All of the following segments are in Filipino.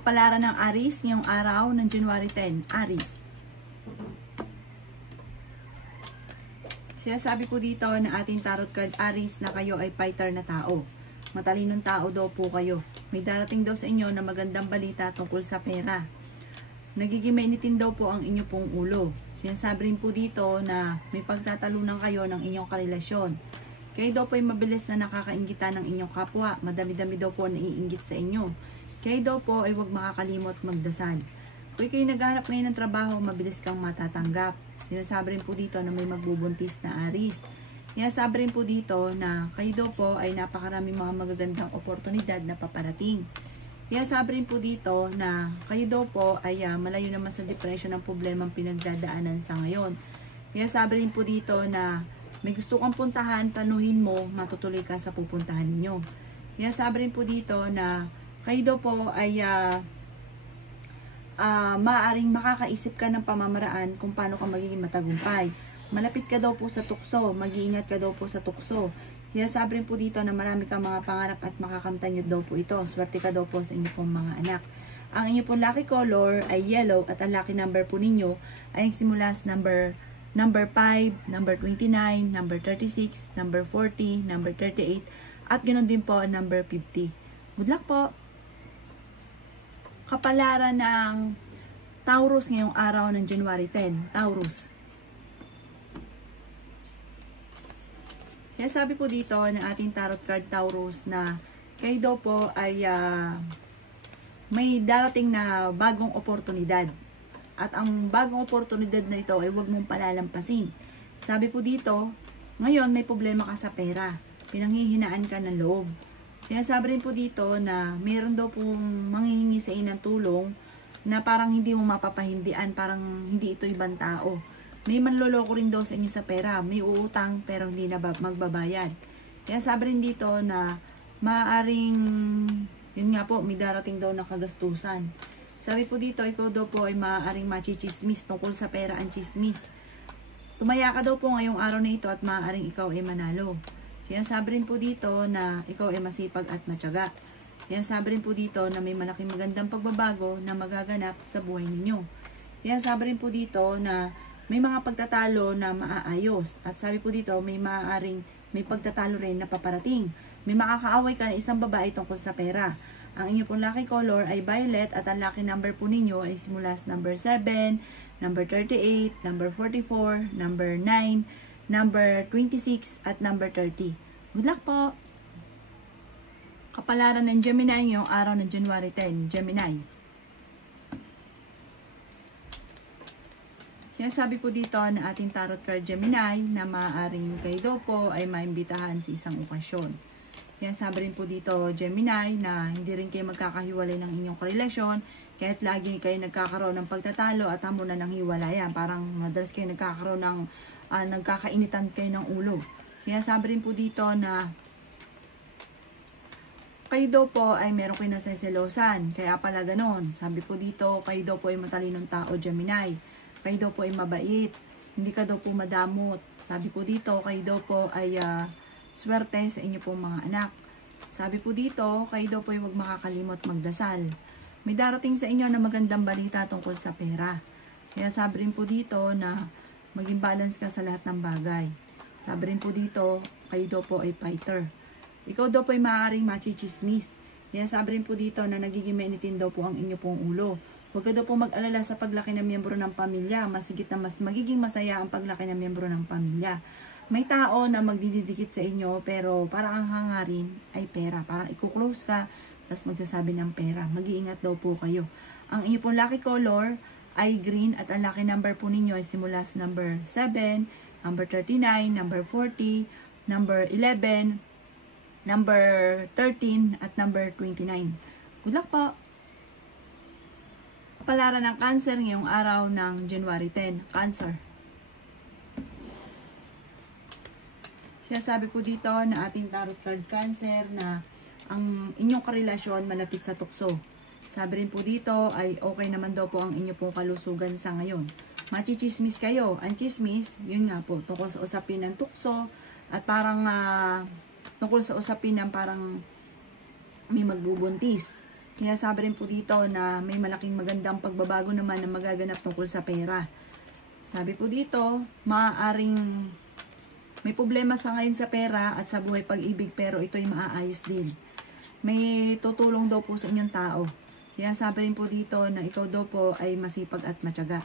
Kapalaran ng Aries ngayong araw ng January 10. Aries. Sinasabi po dito na ating tarot card Aries na kayo ay fighter na tao. Matalinong tao daw po kayo. May darating daw sa inyo na magandang balita tungkol sa pera. Nagiging mainitin daw po ang inyo pong ulo. Sinasabi rin po dito na may pagtatalunan kayo ng inyong karelasyon. Kayo daw po ay mabilis na nakakainggitan ng inyong kapwa. Madami-dami daw po naiinggit sa inyo. Kayo daw po ay huwag makakalimot magdasal. Kung kayo naghahanap ngayon ng trabaho, mabilis kang matatanggap. Sinasabi rin po dito na may magbubuntis na Aries. Sinasabi rin po dito na kayo daw po ay napakaraming mga magagandang oportunidad na paparating. Sinasabi rin po dito na kayo daw po ay malayo naman sa depression ng problemang pinagdadaanan sa ngayon. Sinasabi rin po dito na may gusto kang puntahan, planuhin mo, matutuloy ka sa pupuntahan ninyo. Sinasabi rin po dito na kayo daw po ay maaaring makakaisip ka ng pamamaraan kung paano ka magiging matagumpay. Malapit ka daw po sa tukso, mag-iingat ka daw po sa tukso. Sinasabi rin po dito na marami kang mga pangarap at makakamtan nyo daw po ito. Swerte ka daw po sa inyo pong mga anak. Ang inyo pong lucky color ay yellow at ang lucky number po ninyo ay simula sa number 5, number 29, number 36, number 40, number 38 at ganoon din po ang number 50. Good luck po! Kapalaran ng Taurus ngayong araw ng January 10. Taurus. Sabi po dito ng ating tarot card Taurus na kayo daw po ay may darating na bagong oportunidad. At ang bagong oportunidad na ito ay huwag mong palalampasin. Sabi po dito, ngayon may problema ka sa pera. Pinanghihinaan ka ng loob. Sinasabi rin po dito na mayroon daw pong manghihingi sa inyo ng tulong na parang hindi mo mapapahindian, parang hindi ito ibang tao. May manloloko rin daw sa inyo sa pera, may uutang pero hindi na magbabayad. Sinasabi rin dito na maaaring, yun nga po, may darating daw na kagastusan. Sabi po dito, ikaw daw po ay maaaring machichismis tungkol sa pera ang chismis. Tumaya ka daw po ngayong araw na ito at maaaring ikaw ay manalo. Sinasabi rin po dito na ikaw ay masipag at matyaga. Sinasabi rin po dito na may malaking magandang pagbabago na magaganap sa buhay ninyo. Sinasabi rin po dito na may mga pagtatalo na maaayos. At sabi po dito, may pagtatalo rin na paparating. May makakaaway ka na isang babae tungkol sa pera. Ang inyo pong lucky color ay violet at ang lucky number po ninyo ay simula sa number 7, number 38, number 44, number 9, number 26 at number 30. Good luck po! Kapalaran ng Gemini ngayong araw ng January 10. Gemini. Sinasabi po dito na ating tarot card Gemini na maaaring kayo daw po ay maimbitahan sa isang okasyon. Sinasabi rin po dito Gemini na hindi rin kayo magkakahiwalay ng inyong karelasyon kahit lagi kayo nagkakaroon ng pagtatalo at hamon na ng hiwalayan. Parang madalas kayo nagkakaroon ng nagkakainitan kayo ng ulo. Sinasabi rin po dito na kayo daw po ay meron kayo naseselosan. Kaya pala ganon. Sabi po dito, kayo daw po ay matalinong tao, Gemini. Kayo daw po ay mabait. Hindi ka daw po madamot. Sabi po dito, kayo daw po ay swerte sa inyo pong mga anak. Sabi po dito, kayo daw po ay huwag makakalimot magdasal. May darating sa inyo na magandang balita tungkol sa pera. Kaya sabi rin po dito na maging balance ka sa lahat ng bagay. Sabi rin po dito, kayo daw po ay fighter. Ikaw daw po ay maaaring machichismis. Kaya sabi rin po dito na nagiging mainitin daw po ang inyo pong ulo. Huwag ka daw po mag-alala sa paglaki ng miyembro ng pamilya. Mas higit na mas magiging masaya ang paglaki ng miyembro ng pamilya. May tao na magdidikit sa inyo pero parang ang hangarin ay pera. Parang ikuklose ka, tapos magsasabi ng pera. Mag-iingat daw po kayo. Ang inyo pong lucky color ay green at ang lucky number po ninyo ay simula sa number 7, number 39, number 40, number 11, number 13, at number 29. Good luck po! Kapalaran ng Cancer ngayong araw ng January 10. Cancer. Sinasabi po dito na ating tarot card Cancer na ang inyong karelasyon malapit sa tukso. Sabi rin po dito ay okay naman daw po ang inyo pong kalusugan sa ngayon. Machichismis kayo. Ang chismis, yun nga po, tungkol sa usapin ng tukso at parang tungkol sa usapin ng parang may magbubuntis. Kaya sabi rin po dito na may malaking magandang pagbabago naman na magaganap tungkol sa pera. Sabi po dito, maaaring may problema sa ngayon sa pera at sa buhay pag-ibig pero ito'y maaayos din. May tutulong daw po sa inyong tao. Kaya sabi rin po dito na ito daw po ay masipag at matyaga.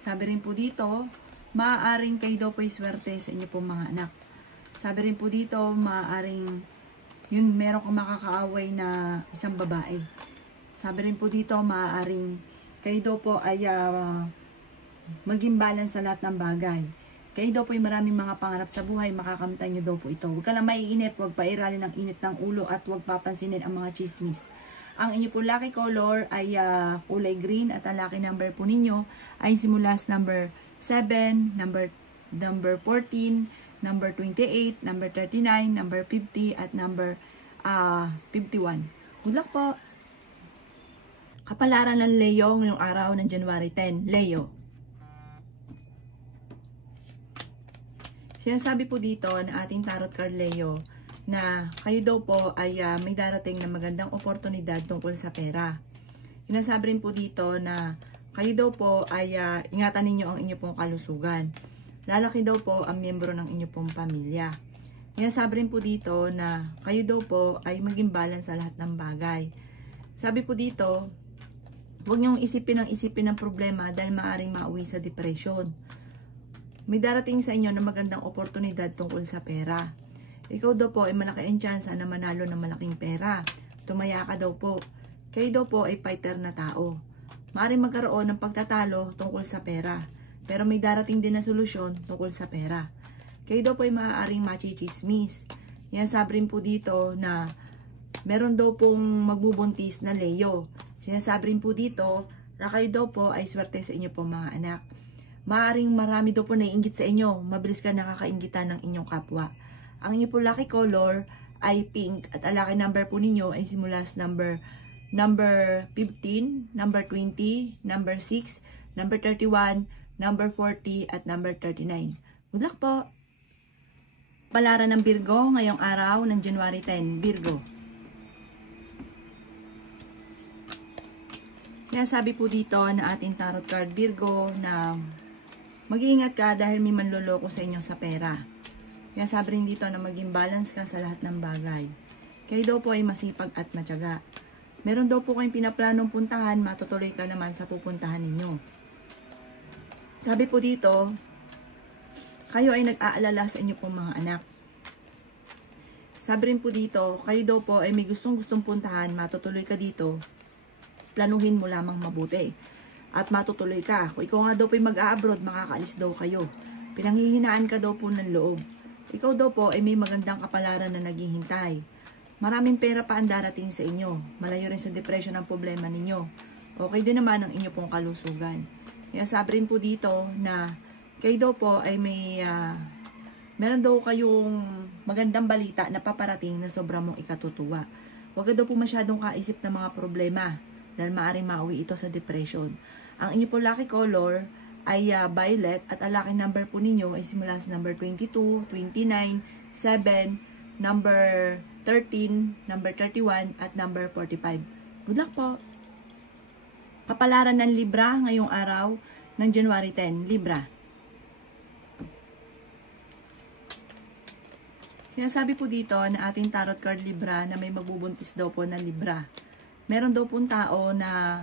Sabi rin po dito, maaaring kayo daw po ay swerte sa inyo pong mga anak. Sabi rin po dito, maaaring yun meron kang makakaaway na isang babae. Sabi rin po dito, maaaring kayo daw po ay maging balance sa lahat ng bagay. Kayo daw po ay maraming mga pangarap sa buhay, makakamtan nyo daw po ito. Huwag ka lang maiinip, huwag pairalin ng init ng ulo at huwag papansinin ang mga chismis. Ang inyo po lucky color ay kulay green at ang lucky number po ninyo ay simula sa number 7, number 14, number 28, number 39, number 50 at number 51. Good luck po! Kapalaran ng Leo ngayong araw ng January 10. Leo. Sinasabi po dito na ating tarot card Leo na kayo daw po ay may darating na magandang oportunidad tungkol sa pera. Sinasabi rin po dito na kayo daw po ay ingatan ninyo ang inyo pong kalusugan. Lalaki daw po ang miyembro ng inyo pong pamilya. Sinasabi rin po dito na kayo daw po ay maging balance sa lahat ng bagay. Sabi po dito, huwag niyong isipin ng problema dahil maaaring mauwi sa depression. May darating sa inyo na magandang oportunidad tungkol sa pera. Ikaw daw po ay malaki ang tsansa na manalo ng malaking pera. Tumaya ka daw po. Kayo daw po ay fighter na tao. Maaaring magkaroon ng pagtatalo tungkol sa pera. Pero may darating din na solusyon tungkol sa pera. Kayo daw po ay maaaring machichismis. Yan sabi rin po dito na meron daw pong magbubuntis na Leo. Sinasabi rin po dito na kayo daw po ay swerte sa inyo pong mga anak. Maaring marami daw po naiinggit sa inyo. Mabilis ka nakakainggitan ng inyong kapwa. Ang inyo po lucky color ay pink at ang lucky number po ninyo ay simula sa number 15, number 20, number 6, number 31, number 40 at number 39. Good luck po! Palaran ng Virgo ngayong araw ng January 10. Virgo. Kaya sabi po dito na ating tarot card Virgo na mag-iingat ka dahil may manloloko sa inyo sa pera. Kaya sabi rin dito na maging balance ka sa lahat ng bagay. Kayo daw po ay masipag at matyaga. Meron daw po kayong pinaplanong puntahan, matutuloy ka naman sa pupuntahan ninyo. Sabi po dito, kayo ay nag-aalala sa inyo pong mga anak. Sabi rin po dito, kayo daw po ay may gustong-gustong puntahan, matutuloy ka dito. Planuhin mo lamang mabuti at matutuloy ka. Kung ikaw nga daw po ay mag-a-abroad, makakaalis daw kayo. Pinanghihinaan ka daw po ng loob. Ikaw daw po ay may magandang kapalaran na naghihintay. Maraming pera pa ang darating sa inyo. Malayo rin sa depression ang problema ninyo. Okay din naman ang inyo pong kalusugan. Kaya sabi rin po dito na kayo daw po ay meron daw kayong magandang balita na paparating na sobrang mong ikatutuwa. Huwag ka daw po masyadong kaisip ng mga problema dahil maaaring mauwi ito sa depression. Ang inyo po lucky color ay violet at ang lucky number po ninyo ay simula sa number 22, 29, 7, number 13, number 31 at number 45. Good luck po! Kapalaran ng Libra ngayong araw ng January 10. Libra. Sinasabi po dito na ating tarot card Libra na may magbubuntis daw po na Libra. Meron daw pong tao na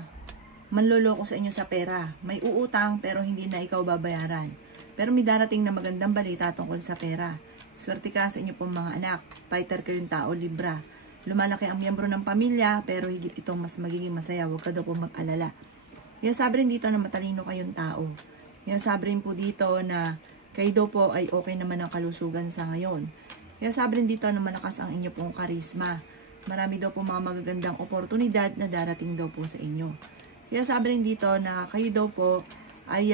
manloloko sa inyo sa pera. May uutang pero hindi na ikaw babayaran. Pero may darating na magandang balita tungkol sa pera. Swerte ka sa inyo pong mga anak. Fighter kayong tao Libra. Lumalaki ang miyembro ng pamilya pero higit itong mas magiging masaya. Huwag ka daw po mag-alala. Kaya sabi rin dito na matalino kayong tao. Kaya sabi rin po dito na kayo daw po ay okay naman ang kalusugan sa ngayon. Kaya sabi rin dito na malakas ang inyo pong karisma. Marami daw po mga magagandang oportunidad na darating daw po sa inyo. Kaya sabi rin dito na kayo daw po ay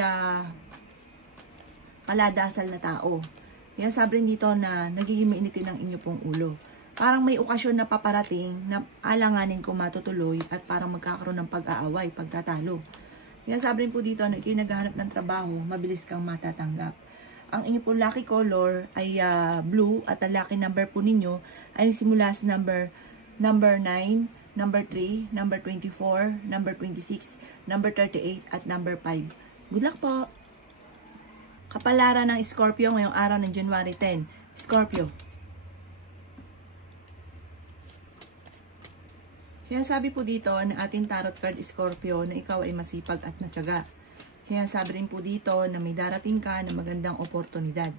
paladasal na tao. Kaya sabi rin dito na nagiging mainitin ang inyo pong ulo. Parang may okasyon na paparating na alanganin kung matutuloy at parang magkakaroon ng pag-aaway, pagkatalo. Kaya sabi rin po dito na kayo naghahanap ng trabaho, mabilis kang matatanggap. Ang inyo po lucky color ay blue at ang lucky number po ninyo ay simula sa number 9, number 3, number 24, number 26, number 38, at number 5. Good luck po! Kapalaran ng Scorpio ngayong araw ng January 10. Scorpio. Sinasabi po dito na ating tarot card Scorpio na ikaw ay masipag at matyaga. Sinasabi rin po dito na may darating ka na magandang oportunidad.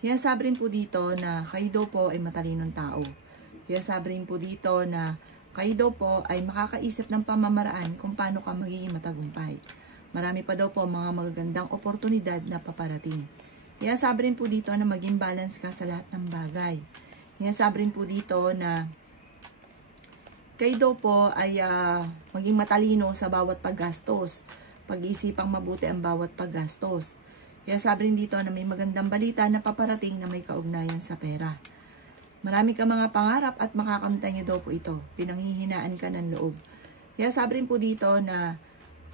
Sinasabi rin po dito na kayo daw po ay matalinong tao. Sinasabi rin po dito na kayo daw po ay makakaisip ng pamamaraan kung paano ka magiging matagumpay. Marami pa daw po mga magagandang oportunidad na paparating. Sinasabi rin po dito na maging balance ka sa lahat ng bagay. Sinasabi rin po dito na kayo daw po ay maging matalino sa bawat paggastos. Pag-iisipang mabuti ang bawat paggastos. Kaya sabi rin dito na may magandang balita na paparating na may kaugnayan sa pera. Marami ka mga pangarap at makakamtan nyo daw po ito. Pinanghihinaan ka ng loob. Kaya sabi rin po dito na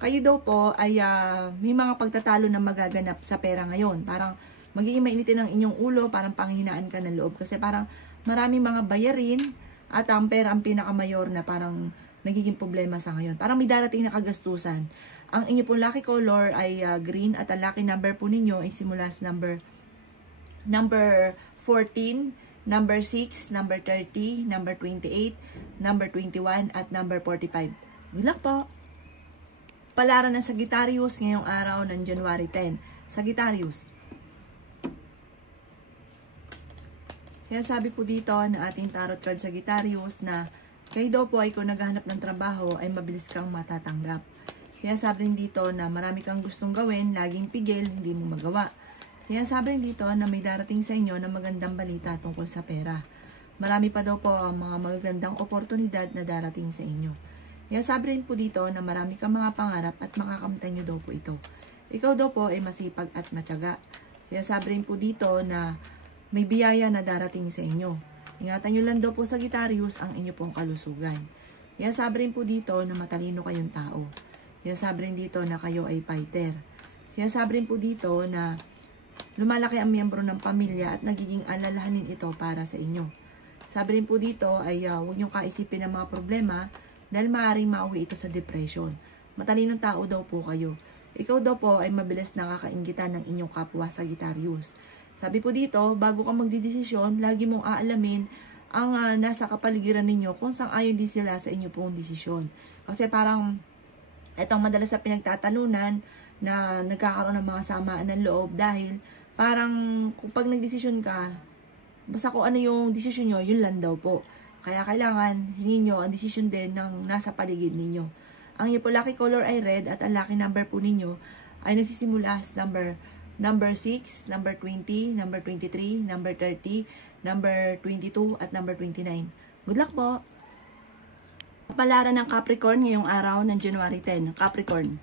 kayo daw po ay may mga pagtatalo na magaganap sa pera ngayon. Parang magiging mainitin ang inyong ulo, parang panghihinaan ka ng loob. Kasi parang maraming mga bayarin at ang pera ang pinakamayor na parang nagiging problema sa ngayon. Parang may darating na kagastusan. Ang inyo pong lucky color ay green at ang lucky number po ninyo ay simula sa number 14, number 6, number 30, number 28, number 21, at number 45. Good luck po! Palaran ng Sagittarius ngayong araw ng January 10. Sagittarius. Sinasabi po dito na ating tarot card Sagittarius na kayo daw po ay kung naghahanap ng trabaho ay mabilis kang matatanggap. Sinasabi rin dito na marami kang gustong gawin, laging pigil, hindi mo magawa. Sinasabi rin dito na may darating sa inyo na magandang balita tungkol sa pera. Marami pa daw po ang mga magagandang oportunidad na darating sa inyo. Sinasabi rin po dito na marami kang mga pangarap at makakamtan nyo daw po ito. Ikaw daw po ay masipag at matyaga. Sinasabi rin po dito na may biyaya na darating sa inyo. Ingatan nyo lang daw po Sagittarius ang inyo pong kalusugan. Sinasabi rin po dito na matalino kayong tao. Sinasabi rin dito na kayo ay fighter. Sinasabi rin po dito na lumalaki ang miyembro ng pamilya at nagiging alalahanin ito para sa inyo. Sabi rin po dito ay huwag nyo kaisipin ng mga problema dahil maaaring mauwi ito sa depression. Matalinong tao daw po kayo. Ikaw daw po ay mabilis nakakainggitan ng inyong kapwa Sagittarius. Sabi po dito, bago ka magdidesisyon, lagi mong aalamin ang nasa kapaligiran ninyo kung sang-ayon din sila sa inyo pong desisyon. Kasi parang itong madalas sa pinagtatalunan na nagkakaroon ng mga samaan ng loob dahil parang kung pag nagdesisyon ka, basta kung ano yung desisyon nyo, yun lang daw po. Kaya kailangan hingin nyo ang desisyon din ng nasa paligid ninyo. Ang inyo po lucky color ay red at ang lucky number po ninyo ay nagsisimula sa number 6, number 20, number 23, number 30, number 22, at number 29. Good luck po! Palaran ng Capricorn ngayong araw ng January 10. Capricorn.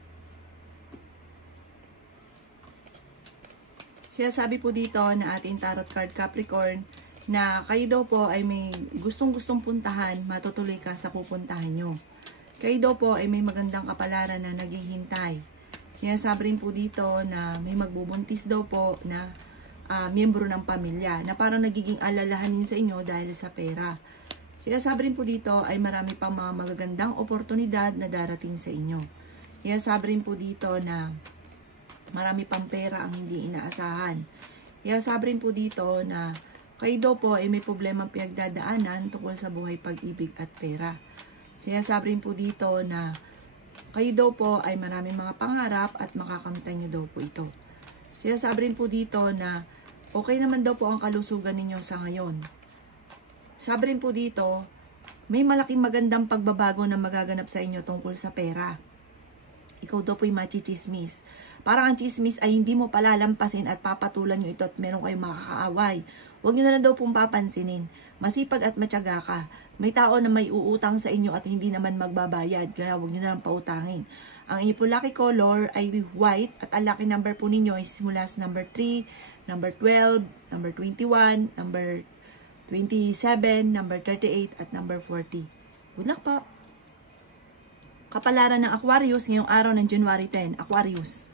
Sinasabi po dito na ating tarot card Capricorn na kayo daw po ay may gustong-gustong puntahan, matutuloy ka sa pupuntahan nyo. Kayo daw po ay may magandang kapalaran na naghihintay. Sinasabi rin po dito na may magbubuntis daw po na miyembro ng pamilya na parang nagiging alalahanin sa inyo dahil sa pera. Sinasabi rin po dito ay marami pang mga magagandang oportunidad na darating sa inyo. Sinasabi rin po dito na marami pang pera ang hindi inaasahan. Sinasabi rin po dito na kayo daw po ay may problemang pinagdadaanan tungkol sa buhay, pag-ibig at pera. Sinasabi rin po dito na kayo daw po ay maraming mga pangarap at makakamtan nyo daw po ito. Sinasabi rin po dito na okay naman daw po ang kalusugan ninyo sa ngayon. Sabi rin po dito, may malaking magandang pagbabago na magaganap sa inyo tungkol sa pera. Ikaw daw po yung machichismis. Parang ang chismis ay hindi mo palalampasin at papatulan nyo ito at meron kayong makakaaway. Huwag nyo na lang daw pong papansinin. Masipag at matyaga ka. May tao na may uutang sa inyo at hindi naman magbabayad. Kaya huwag nyo na lang pautangin. Ang inyo po lucky color ay white at ang lucky number po ninyo ay simula sa number 3, number 12, number 21, number 27, number 38, at number 40. Good luck po! Kapalaran ng Aquarius ngayong araw ng January 10. Aquarius.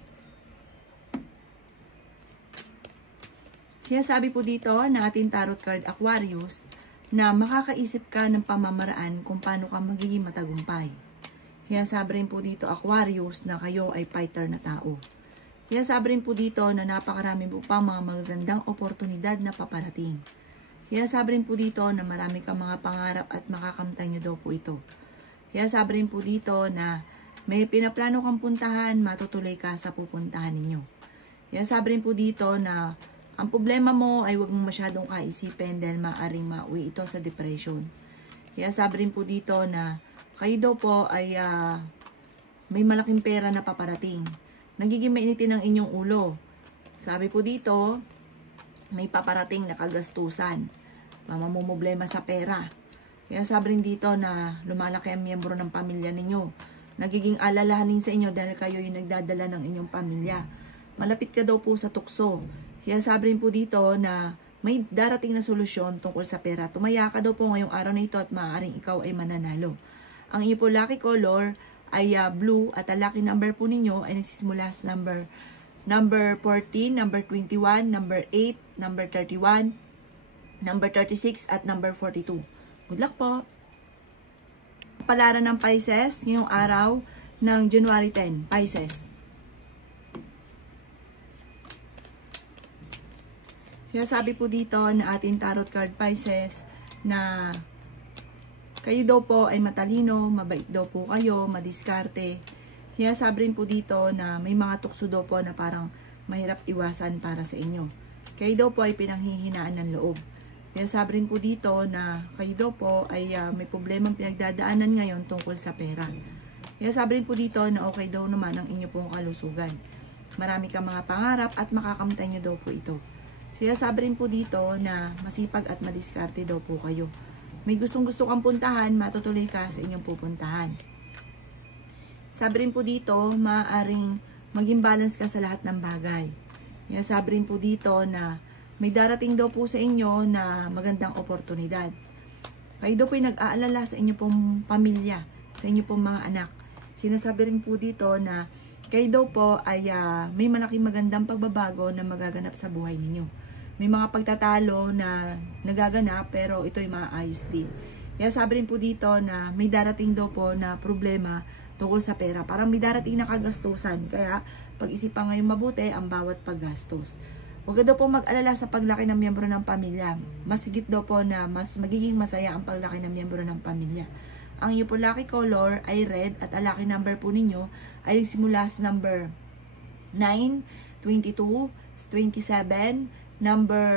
Sinasabi po dito na ating tarot card Aquarius na makakaisip ka ng pamamaraan kung paano ka magiging matagumpay. Sinasabi rin po dito, Aquarius, na kayo ay fighter na tao. Sinasabi rin po dito na napakarami po pang mga magagandang oportunidad na paparating. Sinasabi rin po dito na marami kang mga pangarap at makakamtan nyo daw po ito. Sinasabi rin po dito na may pinaplano kang puntahan, matutuloy ka sa pupuntahan ninyo. Sinasabi rin po dito na ang problema mo ay huwag mong masyadong kaisipin dahil maaaring mauwi ito sa depression. Sinasabi rin po dito na kayo daw po ay may malaking pera na paparating. Nagiging mainitin ang inyong ulo. Sabi po dito, may paparating na kagastusan. Mamumblema sa pera. Sinasabi rin dito na lumalaki ang miyembro ng pamilya ninyo. Nagiging alalahanin sa inyo dahil kayo yung nagdadala ng inyong pamilya. Malapit ka daw po sa tukso. Sinasabi rin po dito na may darating na solusyon tungkol sa pera. Tumaya ka daw po ngayong araw na ito at maaaring ikaw ay mananalo. Ang inyo po lucky color ay blue at ang lucky number po ninyo ay nagsisimula sa number 14, number 21, number 8, number 31, number 36 at number 42. Good luck po! Palaran ng Pisces ngayong araw ng January 10. Pisces. Sinasabi po dito na ating tarot card Pisces na kayo daw po ay matalino, mabait daw po kayo, madiskarte. Sinasabi rin po dito na may mga tukso daw po na parang mahirap iwasan para sa inyo. Kayo daw po ay pinanghihinaan ng loob. Sinasabi rin po dito na kayo daw po ay may problemang pinagdadaanan ngayon tungkol sa pera. Sinasabi rin po dito na okay daw naman ang inyo pong kalusugan. Marami kang mga pangarap at makakamtan nyo daw po ito. Sinasabi rin po dito na masipag at madiskarte daw po kayo. May gustong-gusto kang puntahan, matutuloy ka sa inyong pupuntahan. Sabi rin po dito, maaaring maging balance ka sa lahat ng bagay. Sabi rin po dito na may darating daw po sa inyo na magandang oportunidad. Kayo daw po ay nag-aalala sa inyo pong pamilya, sa inyo pong mga anak. Sinasabi rin po dito na kayo daw po ay may malaking magandang pagbabago na magaganap sa buhay ninyo. May mga pagtatalo na nagaganap pero ito'y maayos din. Kaya sabi rin po dito na may darating daw po na problema tungkol sa pera. Parang may darating na kagastusan. Kaya pag-isipan ngayong mabuti ang bawat paggastos. Huwag daw po mag-alala sa paglaki ng miyembro ng pamilya. Mas higit daw po na mas magiging masaya ang paglaki ng miyembro ng pamilya. Ang iyo po lucky color ay red at ang lucky number po ninyo ay nagsimula sa number 9, 22, 27, number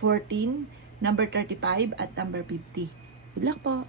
14, number 35 at number 50. Good luck po!